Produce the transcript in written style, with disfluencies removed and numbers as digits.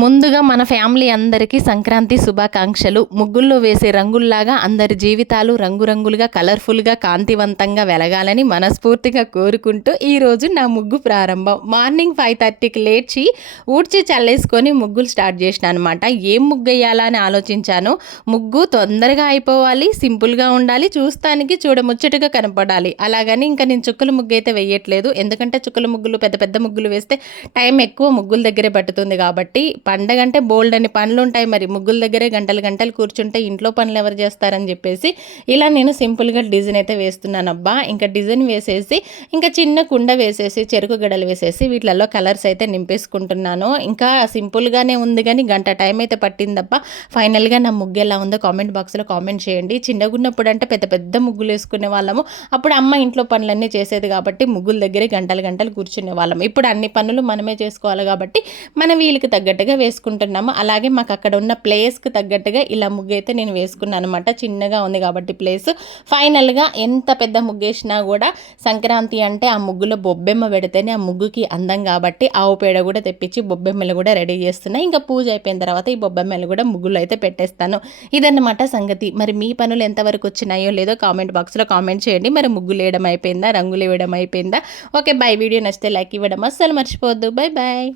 ముందుగా మన ఫ్యామిలీ అందరికీ సంక్రాంతి శుభాకాంక్షలు. ముగ్గుల్లో వేసే రంగుల్లాగా అందరి జీవితాలు రంగురంగులుగా కలర్ఫుల్గా కాంతివంతంగా వెలగాలని మనస్ఫూర్తిగా కోరుకుంటూ ఈరోజు నా ముగ్గు ప్రారంభం. మార్నింగ్ 5:30కి లేచి ఊడ్చి చల్లేసుకొని ముగ్గులు స్టార్ట్ చేసిన అనమాట. ఏం ముగ్గు వేయాలా అని ఆలోచించాను. ముగ్గు తొందరగా అయిపోవాలి, సింపుల్గా ఉండాలి, చూస్తానికి చూడముచ్చటగా కనపడాలి. అలాగని ఇంకా నేను చుక్కల ముగ్గు అయితే వేయట్లేదు. ఎందుకంటే చుక్కల ముగ్గులు పెద్ద పెద్ద ముగ్గులు వేస్తే టైం ఎక్కువ ముగ్గుల దగ్గరే పట్టుతుంది కాబట్టి పండగ అంటే బోల్డ్ అని పనులు ఉంటాయి. మరి ముగ్గుల దగ్గరే గంటలు గంటలు కూర్చుంటే ఇంట్లో పనులు ఎవరు చేస్తారని చెప్పేసి ఇలా నేను సింపుల్గా డిజైన్ అయితే వేస్తున్నాను అబ్బా. ఇంకా డిజైన్ వేసేసి ఇంకా చిన్న కుండ వేసేసి చెరుకు గడలు వేసేసి వీటిలలో కలర్స్ అయితే నింపేసుకుంటున్నాను. ఇంకా సింపుల్గానే ఉంది కానీ గంట టైం అయితే పట్టిందబ్బా. ఫైనల్గా నా ముగ్గు ఎలా ఉందో కామెంట్ బాక్స్లో కామెంట్ చేయండి. చిన్నగా ఉన్నప్పుడు అంటే పెద్ద పెద్ద ముగ్గులు వేసుకునే వాళ్ళము. అప్పుడు అమ్మ ఇంట్లో పనులన్నీ చేసేది కాబట్టి ముగ్గుల దగ్గరే గంటలు గంటలు కూర్చునే వాళ్ళం. ఇప్పుడు అన్ని పనులు మనమే చేసుకోవాలి కాబట్టి మన వీళ్ళకి తగ్గట్టుగా వేసుకుంటున్నాము. అలాగే మాకు అక్కడ ఉన్న ప్లేస్కి తగ్గట్టుగా ఇలా ముగ్గు అయితే నేను వేసుకున్నాను అనమాట. చిన్నగా ఉంది కాబట్టి ప్లేస్. ఫైనల్గా ఎంత పెద్ద ముగ్గేసినా కూడా సంక్రాంతి అంటే ఆ ముగ్గులో బొబ్బెమ్మ పెడితేనే ఆ ముగ్గుకి అందం కాబట్టి ఆవు పేడ కూడా తెప్పించి బొబ్బెమ్మలు కూడా రెడీ చేస్తున్నాయి. ఇంకా పూజ అయిపోయిన తర్వాత ఈ బొబ్బెమ్మలు కూడా ముగ్గులు అయితే పెట్టేస్తాను. ఇదన్నమాట సంగతి. మరి మీ పనులు ఎంతవరకు వచ్చినాయో లేదో కామెంట్ బాక్స్లో కామెంట్ చేయండి. మరి ముగ్గులు వేయడం అయిపోయిందా, రంగులు వేయడం అయిపోయిందా? Okay bye. వీడియో నచ్చితే లైక్ ఇవ్వడం అస్సలు మర్చిపోవద్దు. Bye bye.